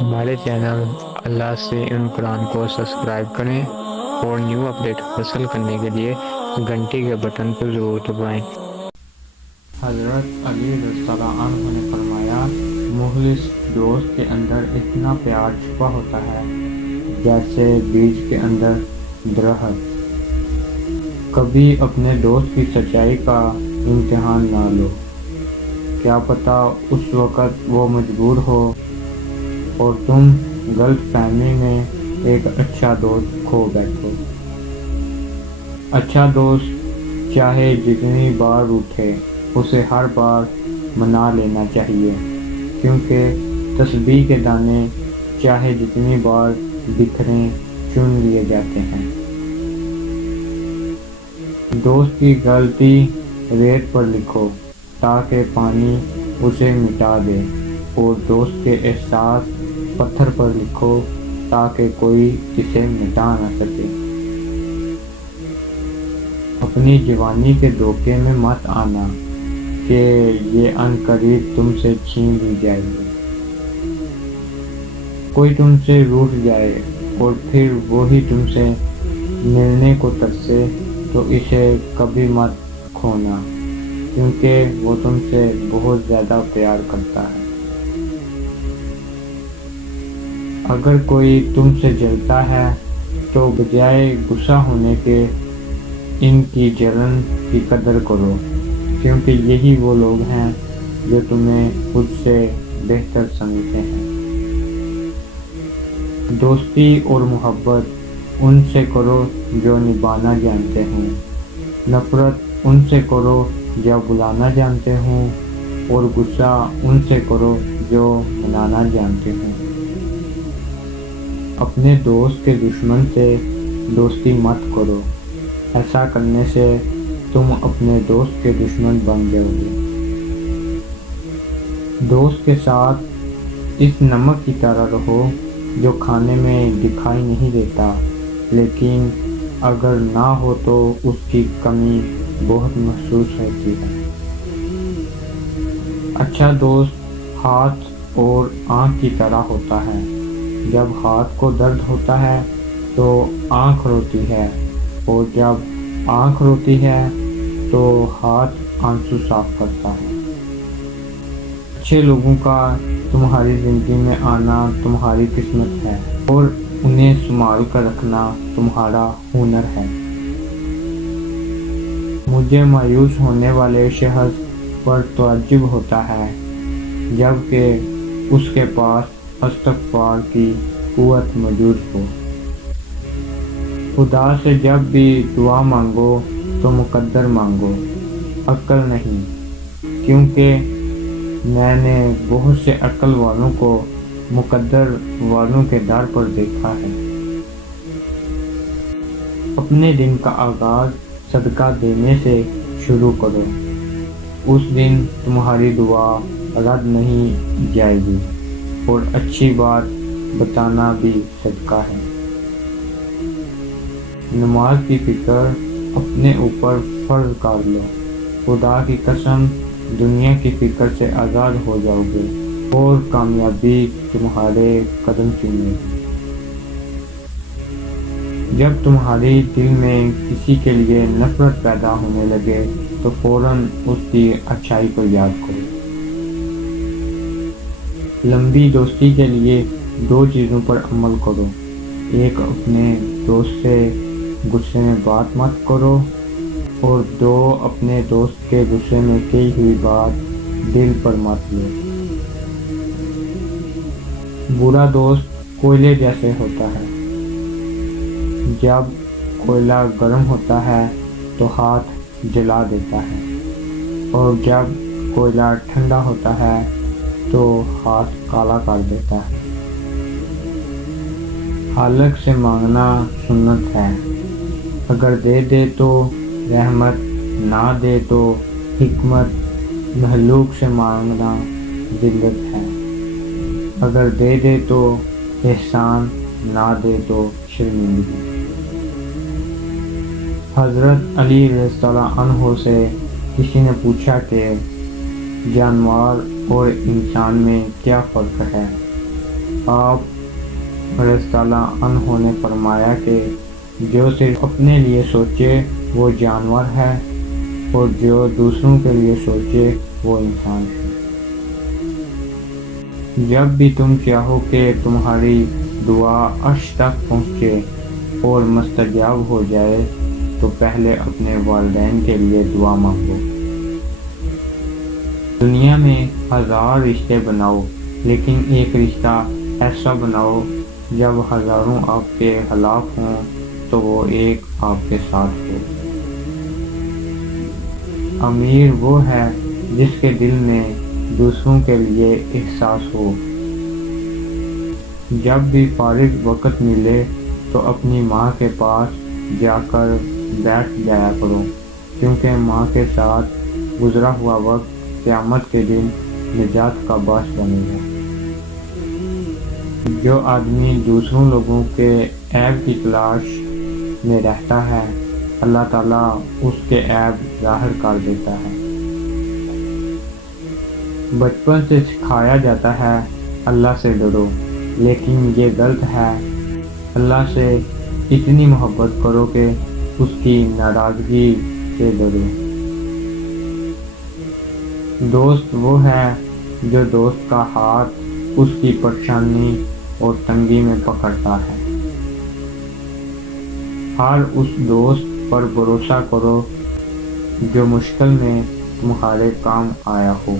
ہمارے چینل اللہ سے ان قرآن کو سبسکرائب کریں اور نیو اپڈیٹ حاصل کرنے کے لیے گھنٹی کے بٹن کو ضرور دبائیں۔ حضرت علی رضی اللہ عنہ نے فرمایا، مخلص دوست کے اندر اتنا پیار چھپا ہوتا ہے جیسے بیج کے اندر درخت۔ کبھی اپنے دوست کی سچائی کا امتحان نہ لو، کیا پتہ اس وقت وہ مجبور ہو اور تم غلط فہمی میں ایک اچھا دوست کھو بیٹھو۔ اچھا دوست چاہے جتنی بار روٹھے اسے ہر بار منا لینا چاہیے، کیونکہ تسبیح کے دانے چاہے جتنی بار بکھریں چن لیے جاتے ہیں۔ دوست کی غلطی ریت پر لکھو تاکہ پانی اسے مٹا دے، اور دوست کے احساس پتھر پر لکھو تاکہ کوئی اسے مٹا نہ سکے۔ اپنی جوانی کے دھوکے میں مت آنا کہ یہ عنقریب تم سے چھین لی جائے گی۔ کوئی تم سے روٹھ جائے اور پھر وہی تم سے ملنے کو ترسے تو اسے کبھی مت کھونا، کیونکہ وہ تم سے بہت زیادہ پیار کرتا ہے۔ اگر کوئی تم سے جلتا ہے تو بجائے غصہ ہونے کے ان کی جلن کی قدر کرو، کیونکہ یہی وہ لوگ ہیں جو تمہیں خود سے بہتر سمجھتے ہیں۔ دوستی اور محبت ان سے کرو جو نبھانا جانتے ہوں، نفرت ان سے کرو جو بلانا جانتے ہوں، اور غصہ ان سے کرو جو منانا جانتے ہوں۔ اپنے دوست کے دشمن سے دوستی مت کرو، ایسا کرنے سے تم اپنے دوست کے دشمن بن جاؤ گے۔ دوست کے ساتھ اس نمک کی طرح رہو جو کھانے میں دکھائی نہیں دیتا، لیکن اگر نہ ہو تو اس کی کمی بہت محسوس ہوتی ہے۔ اچھا دوست ہاتھ اور آنکھ کی طرح ہوتا ہے، جب ہاتھ کو درد ہوتا ہے تو آنکھ روتی ہے، اور جب آنکھ روتی ہے تو ہاتھ آنسو صاف کرتا ہے۔ اچھے لوگوں کا تمہاری زندگی میں آنا تمہاری قسمت ہے، اور انہیں سنبھال کر رکھنا تمہارا ہنر ہے۔ مجھے مایوس ہونے والے شخص پر تعجب ہوتا ہے جبکہ اس کے پاس استغفار کی قوت موجود ہو۔ خدا سے جب بھی دعا مانگو تو مقدر مانگو، عقل نہیں، کیونکہ میں نے بہت سے عقل والوں کو مقدر والوں کے در پر دیکھا ہے۔ اپنے دن کا آغاز صدقہ دینے سے شروع کرو، اس دن تمہاری دعا رد نہیں جائے گی، اور اچھی بات بتانا بھی صدقہ ہے۔ نماز کی فکر اپنے اوپر فرض کر لو، خدا کی قسم دنیا کی فکر سے آزاد ہو جاؤ گے، اور کامیابی تمہارے قدم چومے گی۔ جب تمہارے دل میں کسی کے لیے نفرت پیدا ہونے لگے تو فوراً اس کی اچھائی کو یاد کرو۔ لمبی دوستی کے لیے دو چیزوں پر عمل کرو، ایک اپنے دوست سے غصے میں بات مت کرو، اور دو اپنے دوست کے غصے میں کہی ہوئی بات دل پر مت لو۔ برا دوست کوئلے جیسے ہوتا ہے، جب کوئلہ گرم ہوتا ہے تو ہاتھ جلا دیتا ہے، اور جب کوئلہ ٹھنڈا ہوتا ہے تو ہاتھ کالا کر دیتا ہے۔ خالق سے مانگنا سنت ہے، اگر دے دے تو رحمت، نہ دے تو حکمت۔ مخلوق سے مانگنا ذلت ہے، اگر دے دے تو احسان، نہ دے تو شرمندگی۔ حضرت علی رضی اللہ عنہ سے کسی نے پوچھا کہ جانور اور انسان میں کیا فرق ہے؟ آپ رضی اللہ عنہ نے فرمایا کہ جو صرف اپنے لیے سوچے وہ جانور ہے اور جو دوسروں کے لیے سوچے وہ انسان ہے۔ جب بھی تم چاہو کہ تمہاری دعا عرش تک پہنچے اور مستجاب ہو جائے تو پہلے اپنے والدین کے لیے دعا مانگو۔ دنیا میں 1000 رشتے بناؤ لیکن ایک رشتہ ایسا بناؤ جب ہزاروں آپ کے خلاف ہوں تو وہ ایک آپ کے ساتھ ہو۔ امیر وہ ہے جس کے دل میں دوسروں کے لیے احساس ہو۔ جب بھی فارغ وقت ملے تو اپنی ماں کے پاس جا کر بیٹھ جایا کرو، کیونکہ ماں کے ساتھ گزرا ہوا وقت قیامت کے دن نجات کا باعث بنے گا۔ جو آدمی دوسروں لوگوں کے عیب کی تلاش میں رہتا ہے اللہ تعالیٰ اس کے عیب ظاہر کر دیتا ہے۔ بچپن سے سکھایا جاتا ہے اللہ سے ڈرو، لیکن یہ غلط ہے۔ اللہ سے اتنی محبت کرو کہ اس کی ناراضگی سے ڈرو۔ دوست وہ ہے جو دوست کا ہاتھ اس کی پریشانی اور تنگی میں پکڑتا ہے۔ ہر اس دوست پر بھروسہ کرو جو مشکل میں تمہارے کام آیا ہو۔